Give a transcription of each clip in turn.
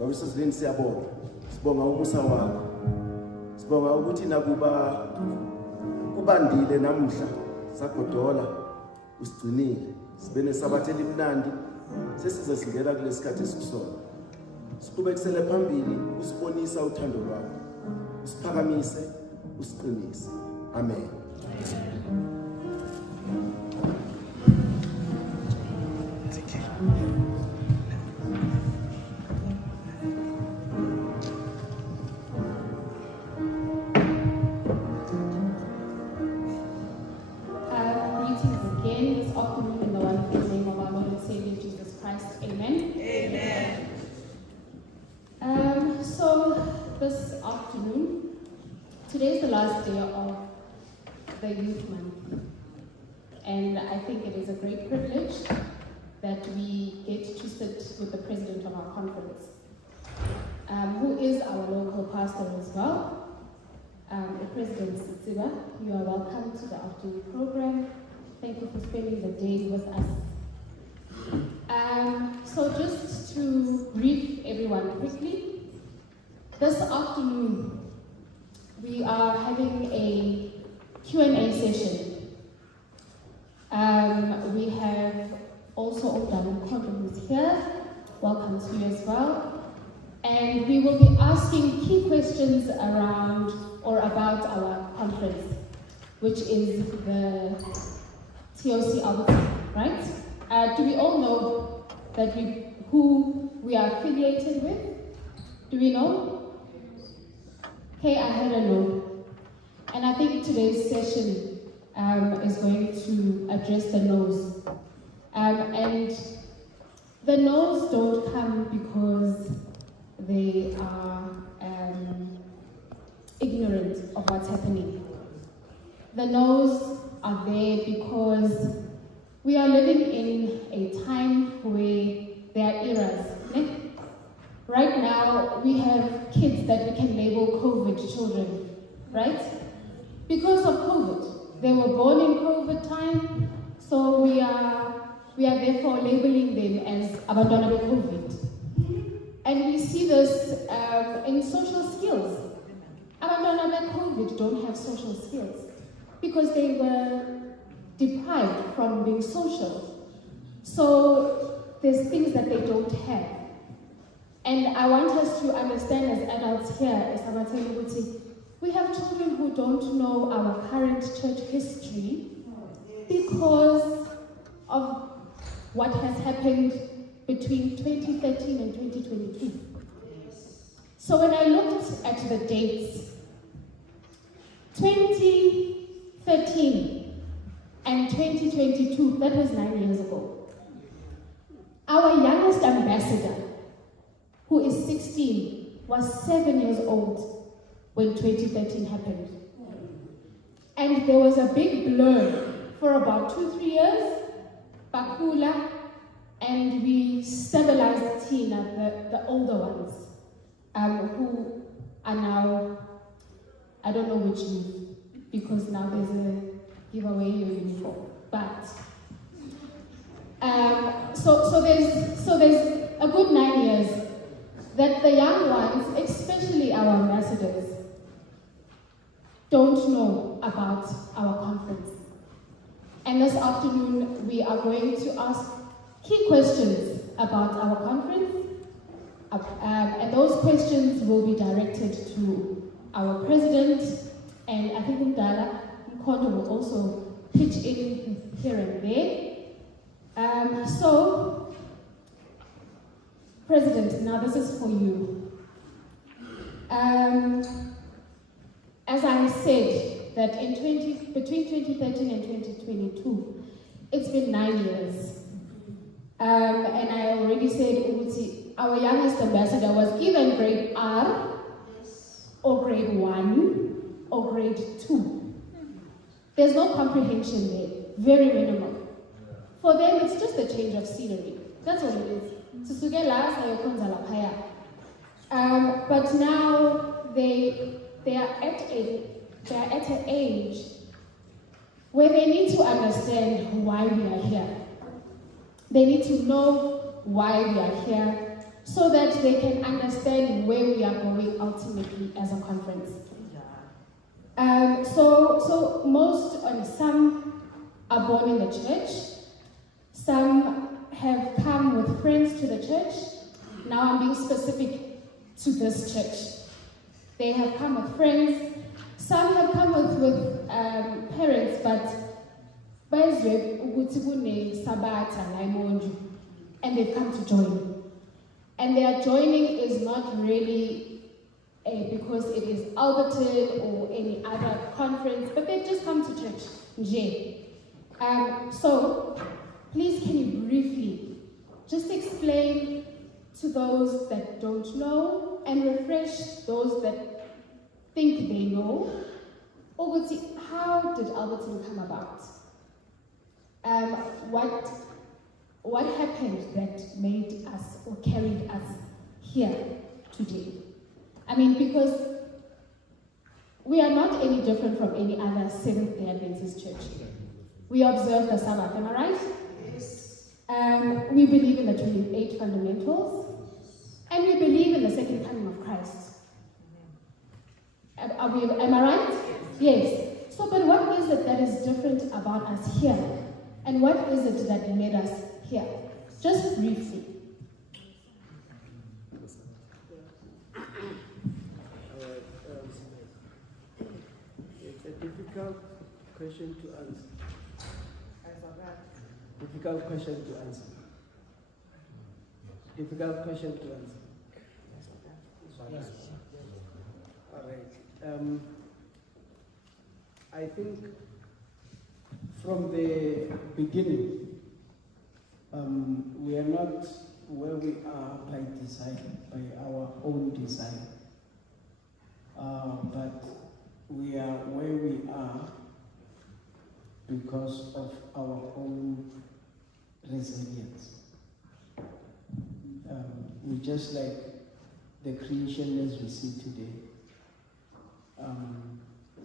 Babesizweni siyabonga. Sibonga umusa wakho. Sibonga ukuthi nakuba kubandile namuhla sagodola usigcinile. Sibe nesabatha elimnandi sesize singena kulesikhathi esikusona. Siqhubekisele phambili usibonisa uthando lwakho. Usiphakamise, usiqinise. Amen. Today's the last day of the Youth Month, and I think it is a great privilege that we get to sit with the president of our conference, who is our local pastor as well. The President Sitsiba, you are welcome to the afternoon program. Thank you for spending the day with us. So just to brief everyone quickly, this afternoon, we are having a Q&A session. We have also OWITS who's here. Welcome to you as well. And we will be asking key questions around or about our conference, which is the TOC OWITS, right? Do we all know that who we are affiliated with? Do we know? Hey, I had a no. And I think today's session is going to address the no's. And the no's don't come because they are ignorant of what's happening. The no's are there because we are living in a time where there are eras. Right now, we have kids that we can label COVID children, right? Because of COVID. They were born in COVID time, so we are therefore labeling them as abantwana be COVID. And we see this in social skills. Abantwana be COVID don't have social skills because they were deprived from being social. So there's things that they don't have. And I want us to understand as adults here, as Abateli, we have children who don't know our current church history because of what has happened between 2013 and 2022. So when I looked at the dates, 2013 and 2022, that was 9 years ago. Our youngest ambassador, who is 16, was 7 years old when 2013 happened. And there was a big blur for about 2-3 years, Bakula, and we stabilized Tina, the older ones, who are now, I don't know which youth, because now there's a giveaway uniform. But so there's a good 9 years that the young ones, especially our ambassadors, don't know about our conference. And this afternoon, we are going to ask key questions about our conference. And those questions will be directed to our president, and I think Umdala Mkondo will also pitch in here and there. So, President, now this is for you. As I said, that between 2013 and 2022, it's been 9 years. And I already said, our youngest ambassador was either in grade R, or grade 1, or grade 2. There's no comprehension there, very minimal. For them, it's just a change of scenery. That's all it is. But now they are at an age where they need to understand why we are here. They need to know why we are here. so that they can understand where we are going ultimately as a conference. So some are born in the church, some have come with friends to the church. Now I'm being specific to this church. They have come with friends, some have come with parents, but and they've come to join. And their joining is not really because it is Alberton or any other conference, but they've just come to church. So, please can you briefly just explain to those that don't know and refresh those that think they know, how did Alberton come about? What happened that made us or carried us here today? I mean, because we are not any different from any other Seventh-day Adventist church. We observe the Sabbath, am I right? Yes. We believe in the 28 fundamentals, and we believe in the second coming of Christ. Am I right? Yes. So, but what is it that is different about us here? And what is it that made us here? Just briefly. It's a difficult question to answer. Difficult question to answer. Difficult question to answer. All right. I think from the beginning, we are not where we are by design, by our own design, but we are where we are because of our own resilience. We just like the creation as we see today.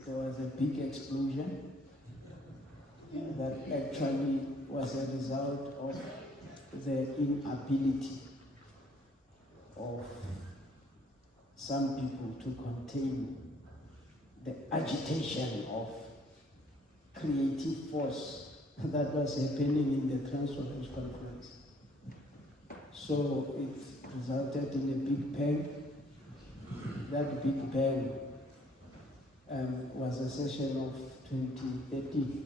There was a big explosion that actually was a result of the inability of some people to contain the agitation of creative force that was happening in the Transformation Conference. So it resulted in a big bang. That big bang was a session of 2013.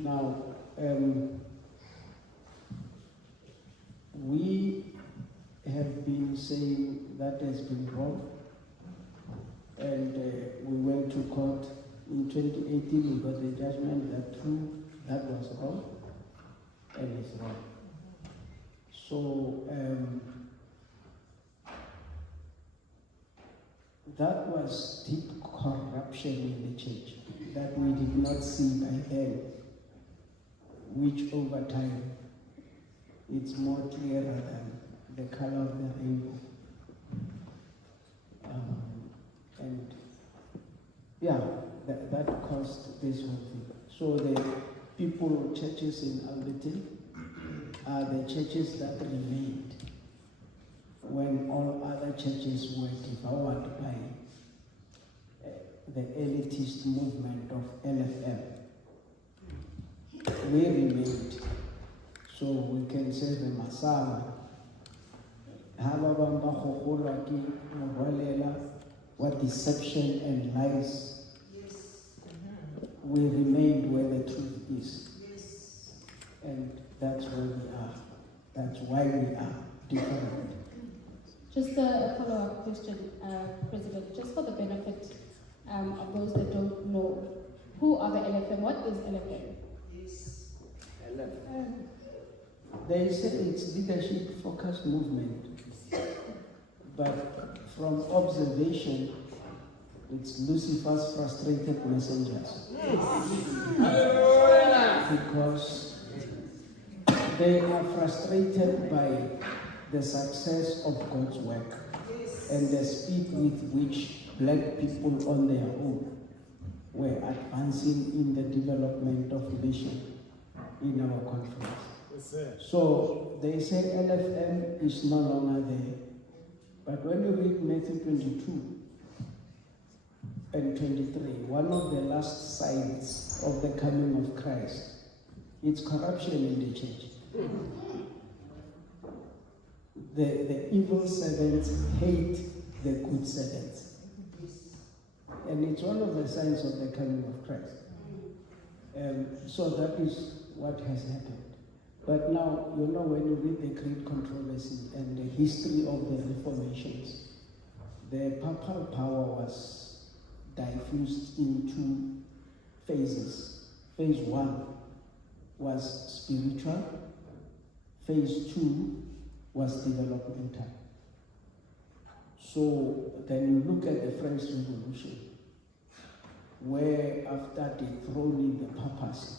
Now, we have been saying that has been wrong, and we went to court in 2018. We got the judgment that that was wrong, and it's wrong. So that was deep corruption in the church that we did not see by then, which over time it's more clearer than the color of the rainbow. And yeah, that caused this whole thing. So the people, churches in Alberton are the churches that remained when all other churches were devoured by the elitist movement of LFM. We remained. So we can say the Masala, what deception and lies. We remained where the truth is. And that's where we are. That's why we are different. Just a follow-up question, President, just for the benefit of those that don't know, who are the LFM? What is LFM? LFM. They say it's leadership focused movement, but from observation, it's Lucifer's frustrated messengers. Because they are frustrated by the success of God's work and the speed with which black people on their own were advancing in the development of vision in our conference. Yes, sir. So they say LFM is no longer there. But when you read Matthew 22 and 23, one of the last signs of the coming of Christ, it's corruption in the church. The evil servants hate the good servants. And it's one of the signs of the coming of Christ. So that is what has happened. But now, you know, when you read the great controversy and the history of the reformations, the papal power was diffused in two phases. Phase 1 was spiritual. Phase 2 was developmental. So then you look at the French Revolution, where after dethroning the papacy,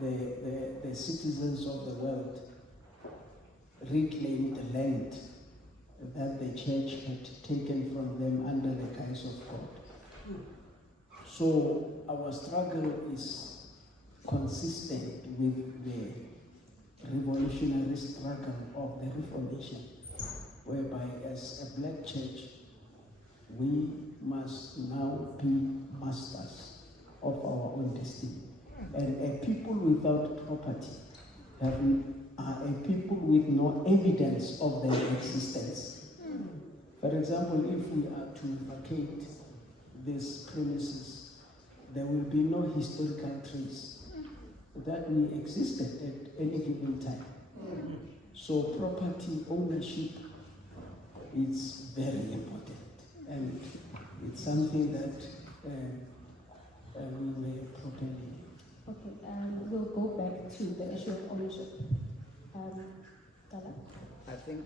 the citizens of the world reclaimed the land that the church had taken from them under the guise of God. So our struggle is consistent with the revolutionary struggle of the Reformation, whereby as a black church, we must now be masters of our own destiny. And a people without property are a people with no evidence of their existence. For example, if we are to vacate these premises, there will be no historical trace that we existed at any given time. So property ownership is very important, and it's something that we may properly. Okay, we'll go back to the issue of ownership. Dala? I think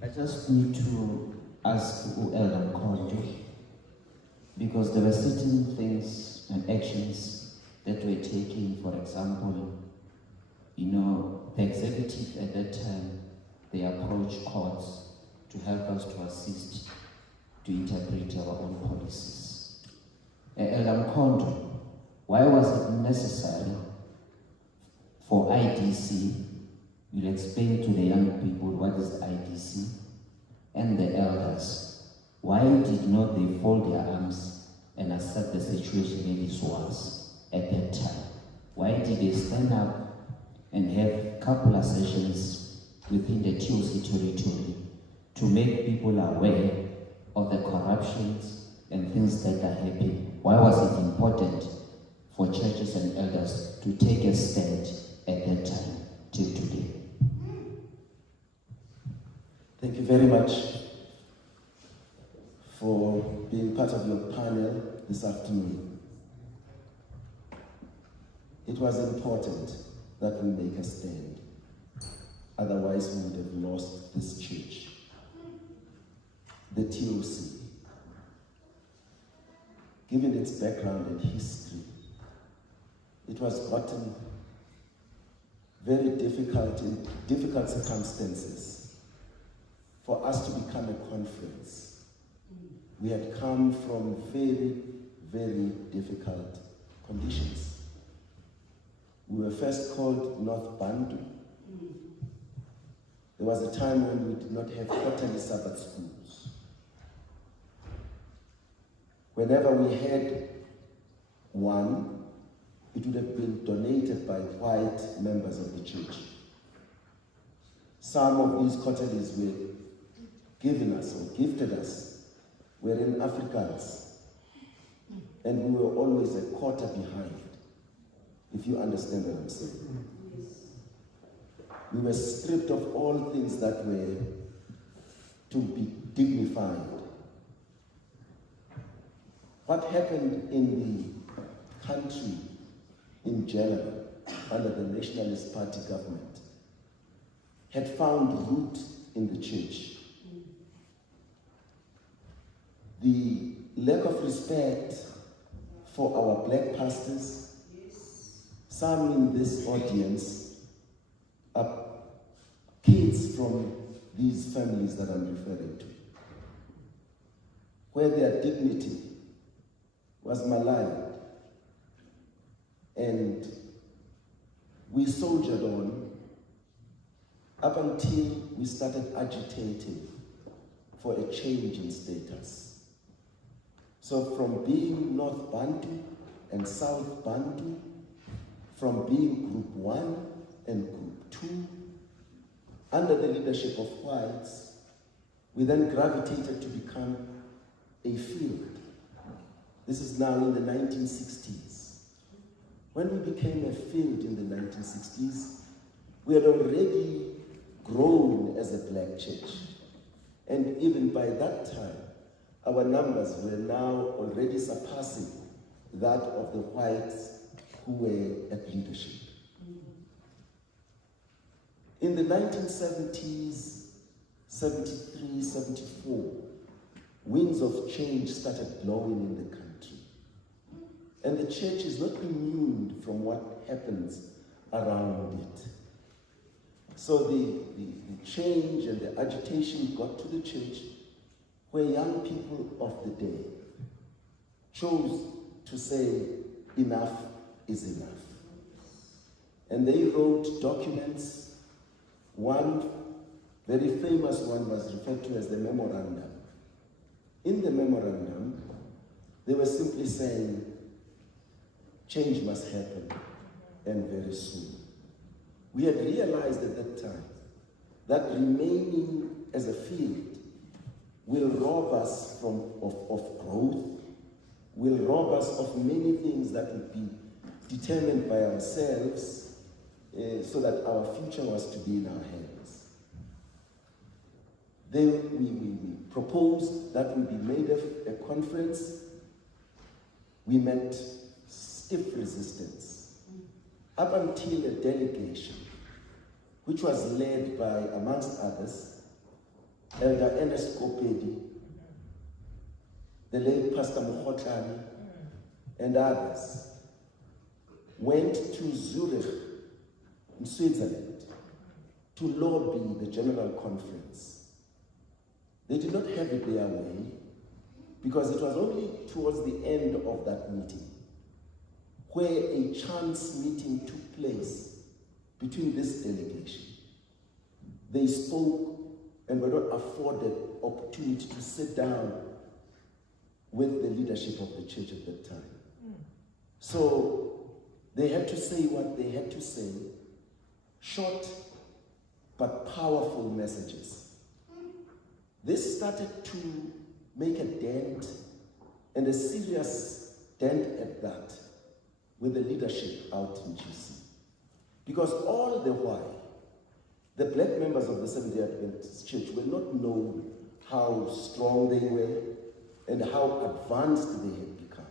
I just need to ask Elder Kondo, because there were certain things and actions that were taken. For example, you know, the executive at that time, they approached courts to help us to assist to interpret our own policies. Elder Kondo, why was it necessary for IDC? You'll explain to the young people what is IDC, and the elders, why did not they fold their arms and accept the situation it was at that time? Why did they stand up and have couple of sessions within the TOC territory to make people aware of the corruptions and things that are happening? Why was it important for churches and elders to take a stand at that time till today? Thank you very much for being part of your panel this afternoon. It was important that we make a stand. Otherwise, we would have lost this church. The TOC, given its background and history, it was gotten very difficult in difficult circumstances for us to become a conference. We had come from very, very difficult conditions. We were first called North Bantu. There was a time when we did not have quarterly Sabbath schools. Whenever we had one, it would have been donated by white members of the church. Some of these quarterlies were given us or gifted us were in Afrikaans, and we were always a quarter behind, if you understand what I'm saying. We were stripped of all things that were to be dignified. What happened in the country in general under the Nationalist Party government had found root in the church. The lack of respect for our black pastors, some in this audience are kids from these families that I'm referring to, where their dignity was maligned and we soldiered on up until we started agitating for a change in status. So from being North Bantu and South Bantu, from being Group 1 and Group 2, under the leadership of whites, we then gravitated to become a field. This is now in the 1960s. When we became a field in the 1960s, we had already grown as a black church. And even by that time, our numbers were now already surpassing that of the whites who were at leadership. In the 1970s, 73, 74, winds of change started blowing in the country. And the church is not immune from what happens around it. So the change and the agitation got to the church, where young people of the day chose to say, enough is enough. And they wrote documents. One very famous one was referred to as the memorandum. In the memorandum, they were simply saying, change must happen, and very soon. We had realized at that time that remaining as a field will rob us of growth, will rob us of many things that would be determined by ourselves, so that our future was to be in our hands. Then we proposed that we be made a conference. We met stiff resistance, up until a delegation, which was led by, amongst others, Elder Ernest Kopedi, the late Pastor Mokhotlane, and others, went to Zurich in Switzerland to lobby the General Conference. They did not have it their way, because it was only towards the end of that meeting where a chance meeting took place between this delegation. They spoke and were not afforded opportunity to sit down with the leadership of the church at that time. So they had to say what they had to say, short but powerful messages. This started to make a dent, and a serious dent at that, with the leadership out in GC. Because all the while, the black members of the Seventh-day Adventist Church were not known how strong they were and how advanced they had become.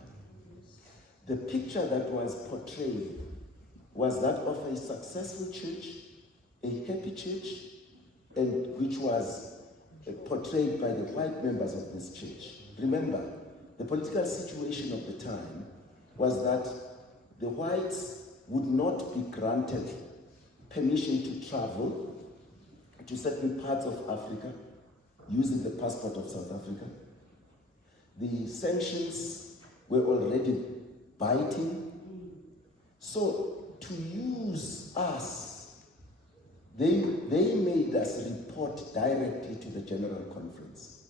The picture that was portrayed was that of a successful church, a happy church, and which was portrayed by the white members of this church. Remember, the political situation of the time was that the whites would not be granted permission to travel to certain parts of Africa using the passport of South Africa. The sanctions were already biting. So to use us, they made us report directly to the General Conference.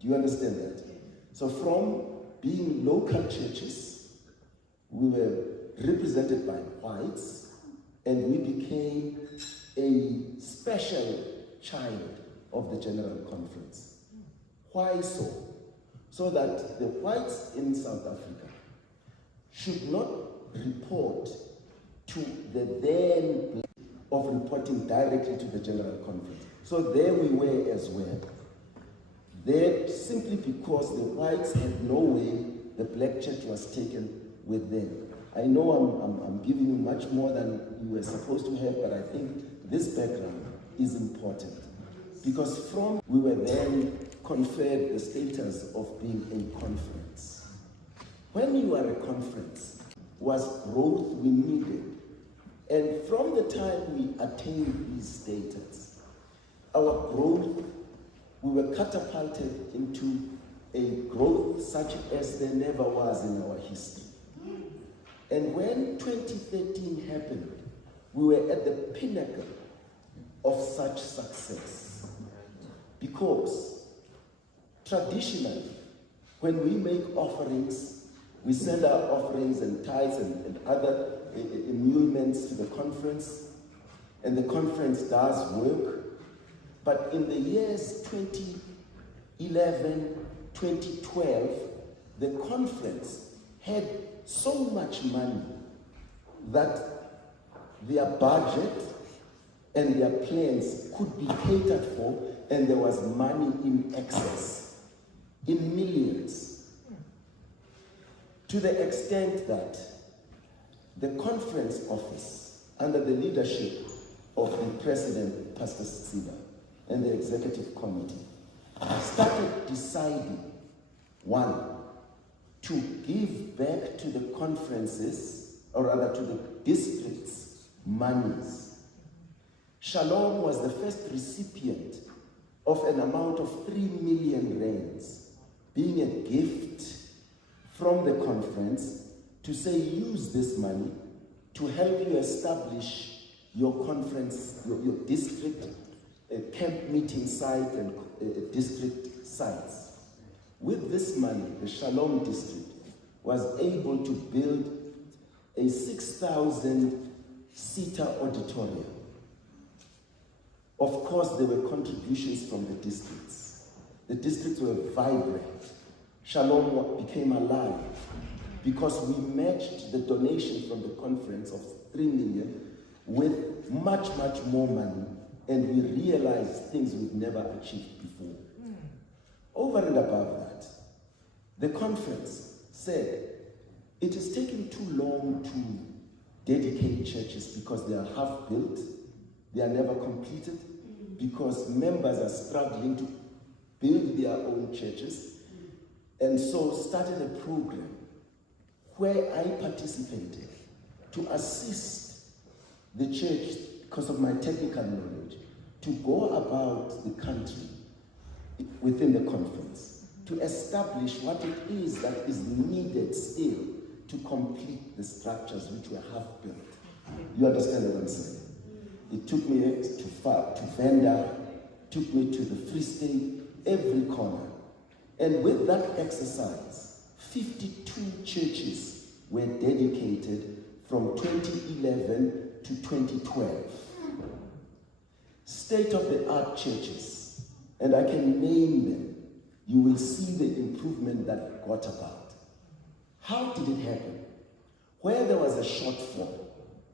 Do you understand that? So from being local churches, we were represented by whites, and we became a special child of the General Conference. Why so? So that the whites in South Africa should not report to the then of reporting directly to the General Conference. So there we were as well. There, simply because the whites had no way the black church was taken with them. I know I'm giving you much more than you were supposed to have, but I think this background is important. Because from we were then conferred the status of being a conference. When you are a conference, was growth we needed. And from the time we attained these status, our growth, we were catapulted into a growth such as there never was in our history. And when 2013 happened, we were at the pinnacle of such success. Because traditionally, when we make offerings, we send our offerings and tithes and other emoluments to the conference, and the conference does work. But in the years 2011, 2012, the conference had so much money that their budget and their plans could be catered for, and there was money in excess, in millions. To the extent that the conference office, under the leadership of the president, Pastor Siba, and the executive committee, started deciding, one, to give back to the conferences, or rather to the districts, monies. Shalom was the first recipient of an amount of 3 million rands, being a gift from the conference to say, use this money to help you establish your conference, your district, camp meeting site and district sites. With this money, the Shalom district was able to build a 6,000-seater auditorium. Of course, there were contributions from the districts. The districts were vibrant. Shalom became alive because we matched the donation from the conference of 3 million with much, much more money, and we realized things we've never achieved before. Over and above that, the conference said it is taking too long to dedicate churches because they are half-built, they are never completed, because members are struggling to build their own churches, and so started a program where I participated to assist the church, because of my technical knowledge, to go about the country within the conference to establish what it is that is needed still to complete the structures which were half built. You understand what I'm saying? It took me to Venda, took me to the Free State, every corner. And with that exercise, 52 churches were dedicated from 2011 to 2012. State-of-the-art churches, and I can name them. You will see the improvement that got about. How did it happen? Where there was a shortfall,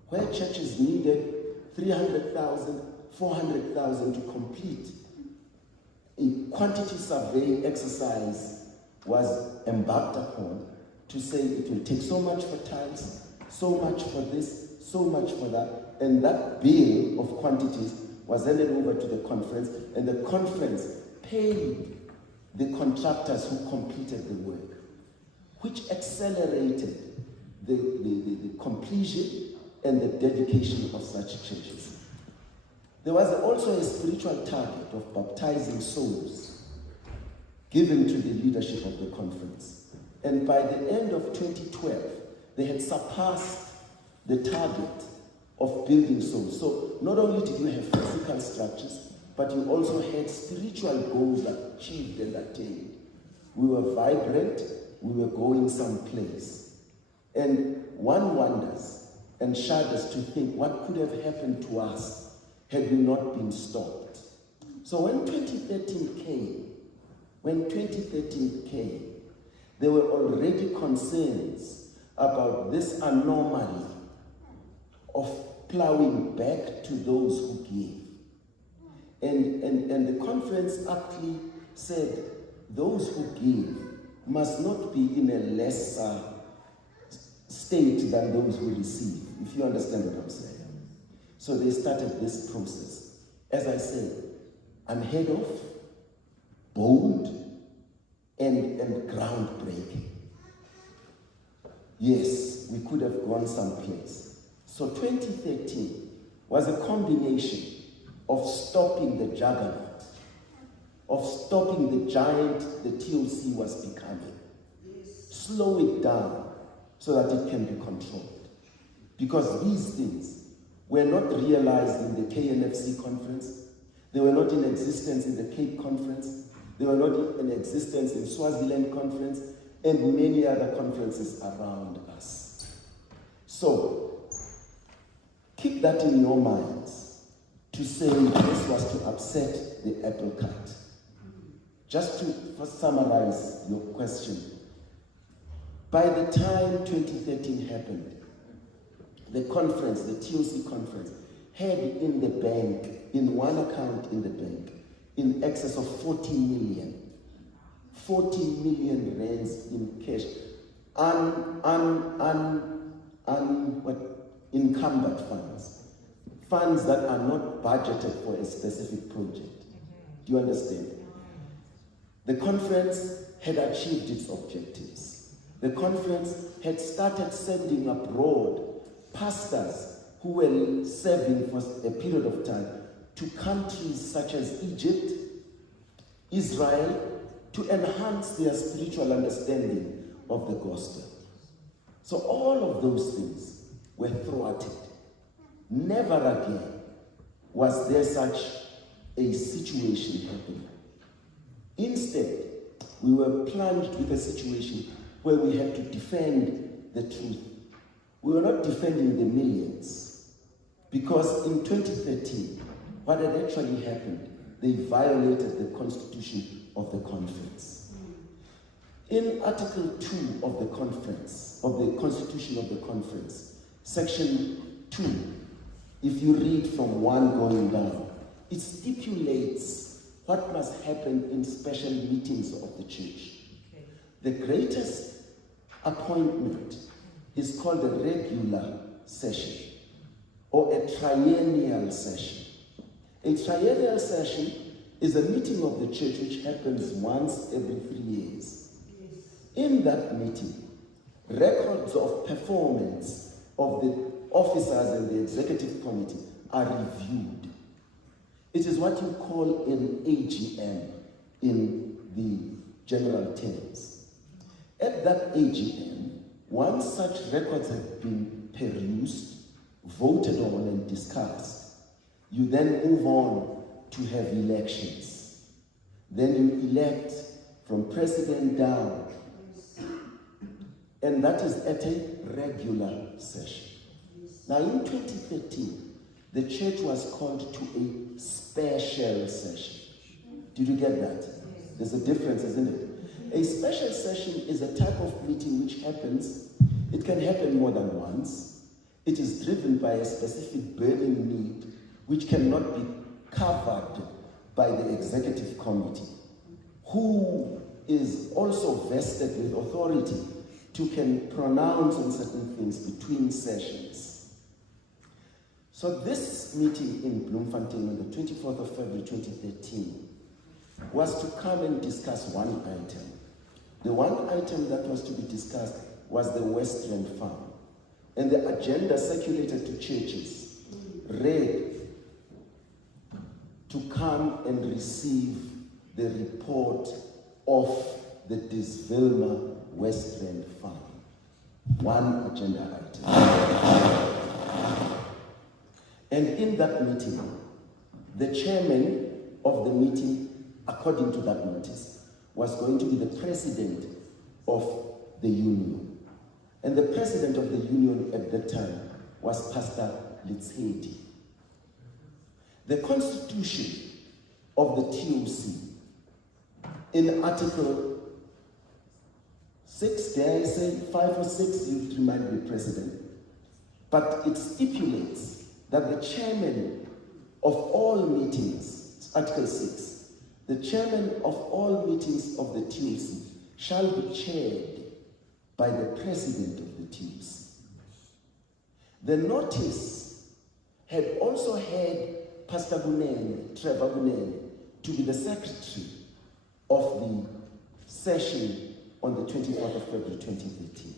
where churches needed 300,000, 400,000 to complete, a quantity survey exercise was embarked upon to say it will take so much for tiles, so much for this, so much for that, and that bill of quantities was handed over to the conference, and the conference paid the contractors who completed the work, which accelerated the completion and the dedication of such churches. There was also a spiritual target of baptizing souls given to the leadership of the conference. And by the end of 2012, they had surpassed the target of building souls. So not only did you have physical structures, but you also had spiritual goals achieved and attained. We were vibrant, we were going someplace. And one wonders and shudders to think what could have happened to us had we not been stopped. So when 2013 came, there were already concerns about this anomaly of plowing back to those who give. And the conference actually said those who give must not be in a lesser state than those who receive, if you understand what I'm saying. So they started this process. As I said, unheard of, bold, and groundbreaking. Yes, we could have gone someplace. So 2013 was a combination of stopping the juggernaut, of stopping the giant the TOC was becoming. Slow it down so that it can be controlled. Because these things, were not realized in the KNFC conference. They were not in existence in the Cape conference. They were not in existence in Swaziland conference and many other conferences around us. So, keep that in your minds to say this was to upset the apple cart. Just to first summarize your question, by the time 2013 happened, the conference, the TOC conference, had in the bank, in one account in the bank, in excess of 40 million rands in cash, encumbered funds that are not budgeted for a specific project. Do you understand? The conference had achieved its objectives. The conference had started sending abroad pastors who were serving for a period of time to countries such as Egypt, Israel, to enhance their spiritual understanding of the gospel. So all of those things were thwarted. Never again was there such a situation happening. Instead, we were plunged with a situation where we had to defend the truth. We were not defending the millions, because in 2013, what had actually happened, they violated the constitution of the conference. In Article 2 of the conference, of the constitution of the conference, Section 2, if you read from 1 going down, it stipulates what must happen in special meetings of the church. Okay. The greatest appointment is called a regular session or a triennial session. A triennial session is a meeting of the church which happens once every 3 years. In that meeting, records of performance of the officers and the executive committee are reviewed. It is what you call an AGM in the general terms. At that AGM, once such records have been perused, voted on and discussed, you then move on to have elections. Then you elect from president down. And that is at a regular session. Now in 2013, the church was called to a special session. Did you get that? There's a difference, isn't it? A special session is a type of meeting which happens, it can happen more than once. It is driven by a specific burning need which cannot be covered by the executive committee, who is also vested with authority to can pronounce on certain things between sessions. So this meeting in Bloemfontein on the 24th of February 2013 was to come and discuss one item. The one item that was to be discussed was the Western Farm. And the agenda circulated to churches read to come and receive the report of the Disvilma Western Farm. One agenda item. And in that meeting, the chairman of the meeting, according to that notice, was going to be the president of the union. And the president of the union at that time was Pastor Litshedi. The constitution of the TOC, in Article 6, dare I say, 5 or 6, you remind me, President, but it stipulates that the chairman of all meetings, Article 6, the chairman of all meetings of the TOC shall be chaired by the president of the TOC. The notice had also had Pastor Trevor Bunene, to be the secretary of the session on the 24th of February 2013.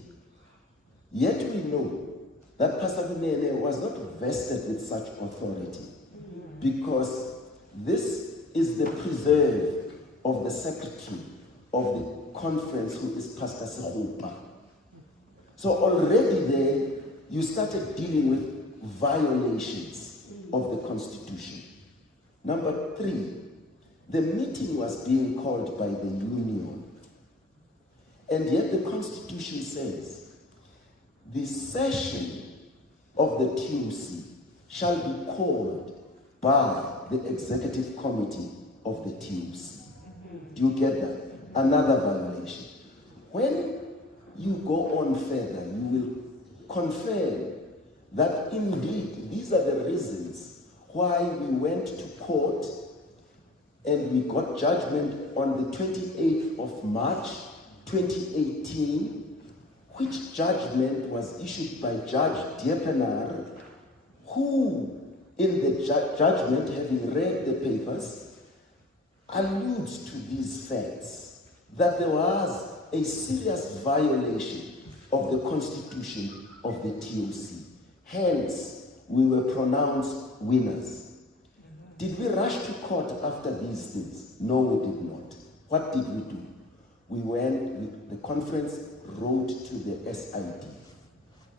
Yet we know that Pastor Bunene was not vested with such authority, because this is the preserve of the secretary of the conference, who is Pastor Sehopa. So already there, you started dealing with violations of the Constitution. Number 3, the meeting was being called by the union. And yet the Constitution says the session of the TUC shall be called by the Executive Committee of the TUC. Do you get that? Another violation. When you go on further, you will confirm that indeed these are the reasons why we went to court and we got judgment on the 28th of March 2018, which judgment was issued by Judge Diepenar, who in the judgment, having read the papers, alludes to these facts, that there was a serious violation of the Constitution of the TUC. Hence, we were pronounced winners. Did we rush to court after these things? No, we did not. What did we do? We went, the conference wrote to the SID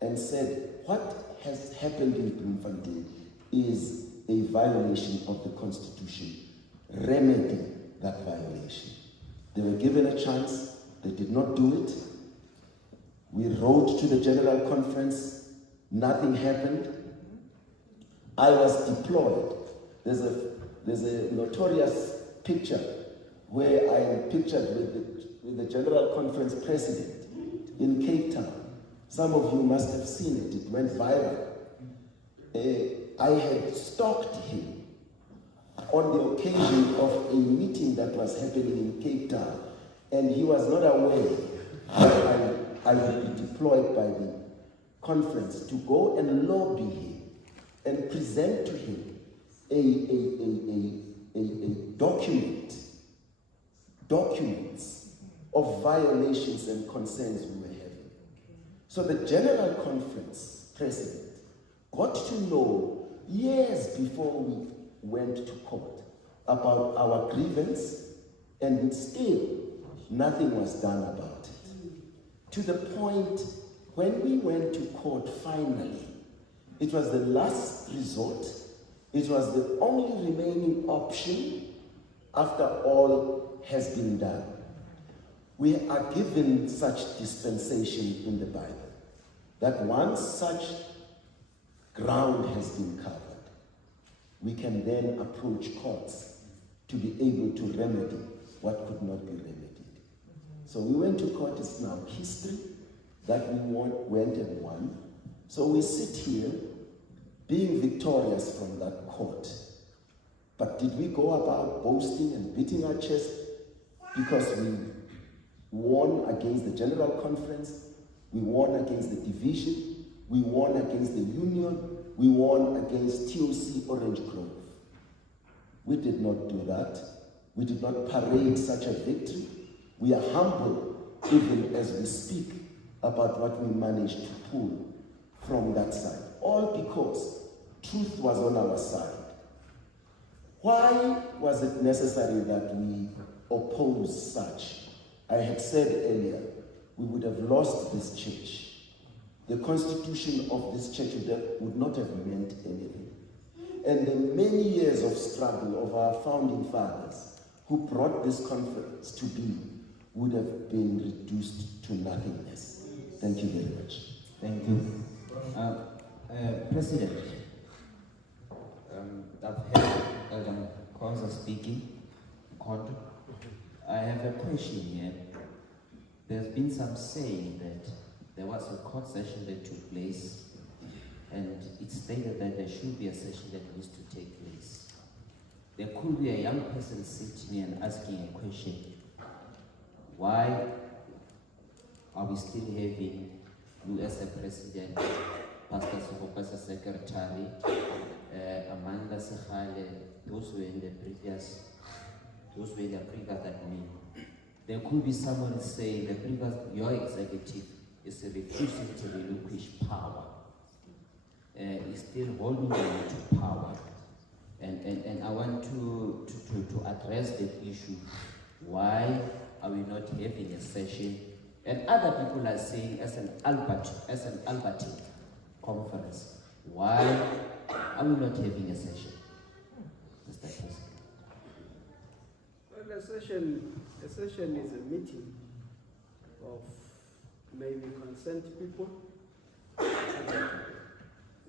and said, what has happened in Bloemfontein is a violation of the Constitution. Remedy that violation. They were given a chance, they did not do it. We wrote to the General Conference, nothing happened. I was deployed. There's a notorious picture where I am pictured with the General Conference President in Cape Town. Some of you must have seen it, it went viral. I had stalked him on the occasion of a meeting that was happening in Cape Town, and he was not aware that I would be deployed by the conference to go and lobby him and present to him documents of violations and concerns we were having. So the General Conference President got to know years before we went to court about our grievance, and still nothing was done about it. To the point when we went to court finally, it was the last resort, it was the only remaining option after all has been done. We are given such dispensation in the Bible, that once such ground has been covered, we can then approach courts to be able to remedy what could not be remedied. So we went to court, it's now history that we went and won. So we sit here being victorious from that court. But did we go about boasting and beating our chest because we won against the General Conference, we won against the division, we won against the union, we won against TOC Orange Grove? We did not do that. We did not parade such a victory. We are humble even as we speak about what we managed to pull from that side. All because truth was on our side. Why was it necessary that we oppose such? I had said earlier, we would have lost this church. The constitution of this church would not have meant anything. And the many years of struggle of our founding fathers who brought this conference to be would have been reduced to nothingness. Thank you very much. Thank you. President, I've heard Elder Konza speaking. I have a question here. There's been some saying that there was a court session that took place, and it stated that there should be a session that needs to take place. There could be a young person sitting here and asking a question. Why are we still having you as a president, Pastor Sofoko as a secretary, Amanda Sechale, those were in the previous that me. There could be someone saying your executive is refusing to relinquish power. Is still holding on to power. And I want to address that issue. Why are we not having a session? And other people are saying as an Albertine conference. Why are we not having a session? That's that question. Well, a session is a meeting of maybe concerned people.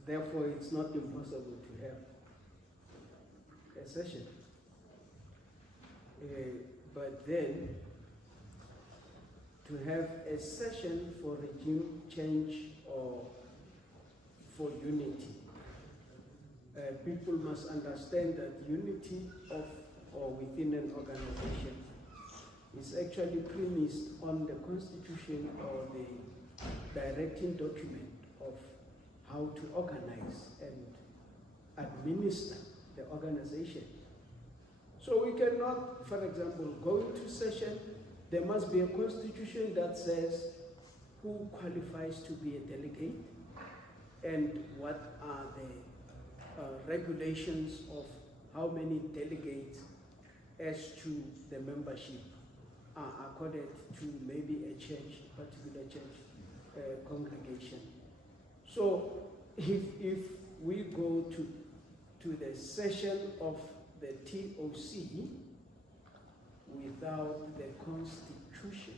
Therefore, it's not impossible to have a session. But then, to have a session for regime change or for unity, people must understand that unity of or within an organization is actually premised on the constitution or the directing document of how to organize and administer the organization. So we cannot, for example, go into session, there must be a constitution that says who qualifies to be a delegate and what are the regulations of how many delegates as to the membership are accorded to maybe a church, particular church congregation. So if we go to the session of the TOC without the constitution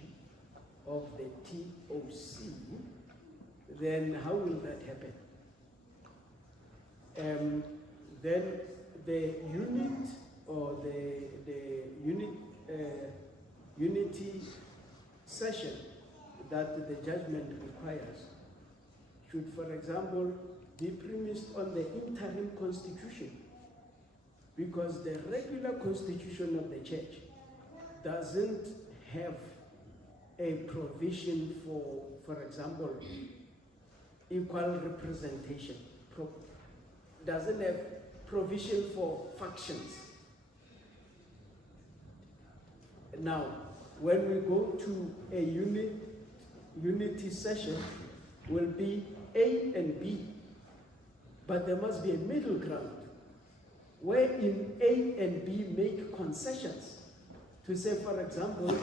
of the TOC, then how will that happen? Then the unit or the unity session that the judgment requires should, for example, be premised on the interim constitution, because the regular constitution of the church doesn't have a provision for example, equal representation, doesn't have provision for factions. Now, when we go to a unity session, will be A and B, but there must be a middle ground wherein A and B make concessions to say, for example,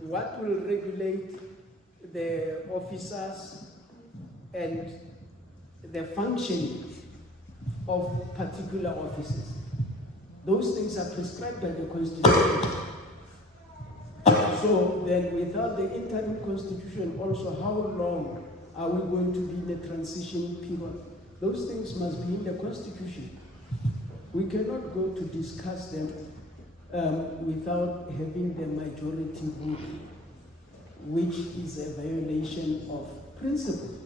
what will regulate the officers and the functioning of particular offices. Those things are prescribed by the Constitution. So then without the interim constitution also, how long are we going to be in a transition period? Those things must be in the Constitution. We cannot go to discuss them without having the majority vote, which is a violation of principle,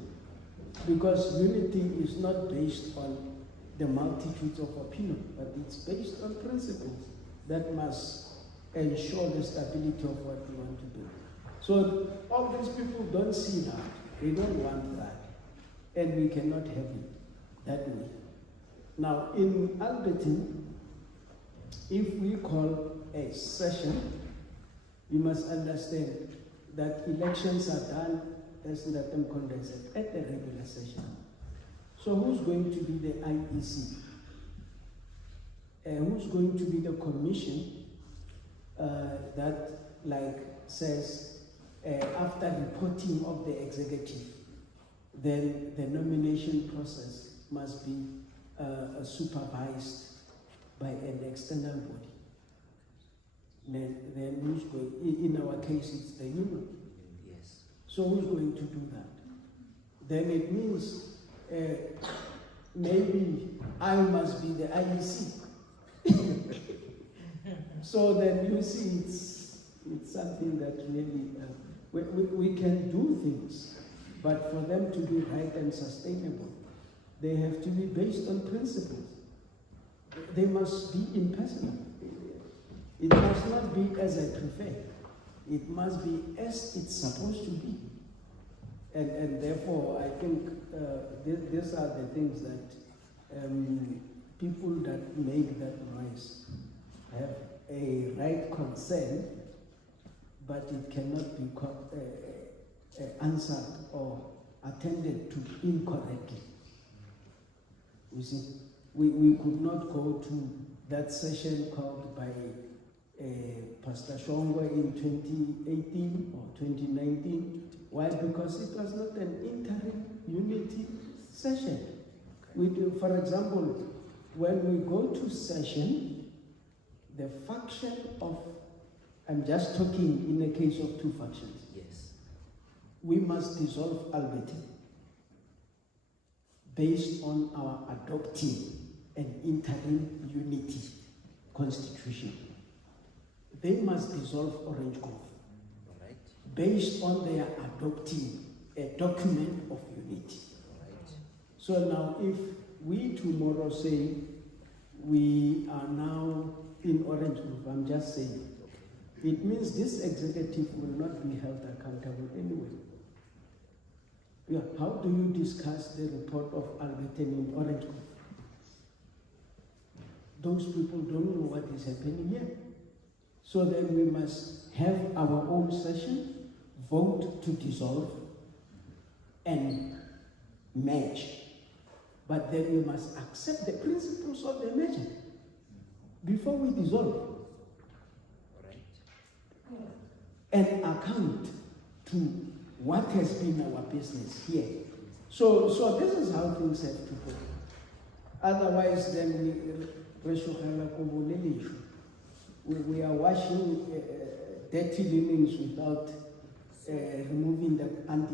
because unity is not based on the multitudes of opinion, but it's based on principles that must ensure the stability of what we want to do. So all these people don't see that, they don't want that, and we cannot have it that way. Now in Alberton, if we call a session, you must understand that elections are done as the term condensed at the regular session. So who's going to be the IEC? Who's going to be the commission that says after reporting of the executive, then the nomination process must be supervised by an external body. Then who's going, in our case it's the union. Yes. So who's going to do that? Then it means maybe I must be the IEC. So then you see it's something that really, we can do things, but for them to be right and sustainable, they have to be based on principles. They must be impersonal. It must not be as I prefer. It must be as it's supposed to be. And therefore, I think these are the things that people that make that noise have a right concern, but it cannot be answered or attended to incorrectly. You see, we could not go to that session called by Pastor Shongwe in 2018 or 2019. Why? Because it was not an interim unity session. We do, for example, when we go to session, the faction of, I'm just talking in the case of two factions. Yes. We must dissolve Alberton based on our adopting an interim unity constitution. They must dissolve Orange Grove Right. based on their adopting a document of unity. Right. So now if we tomorrow say we are now in Orange Grove, I'm just saying, it means this executive will not be held accountable anyway. Yeah, how do you discuss the report of Alberton in Orange Grove? Those people don't know what is happening here. So then we must have our own session, vote to dissolve, and merge. But then we must accept the principles of the merger before we dissolve. Right. And account to what has been our business here. So this is how things have to go. Otherwise, then we are washing dirty linens without removing the anti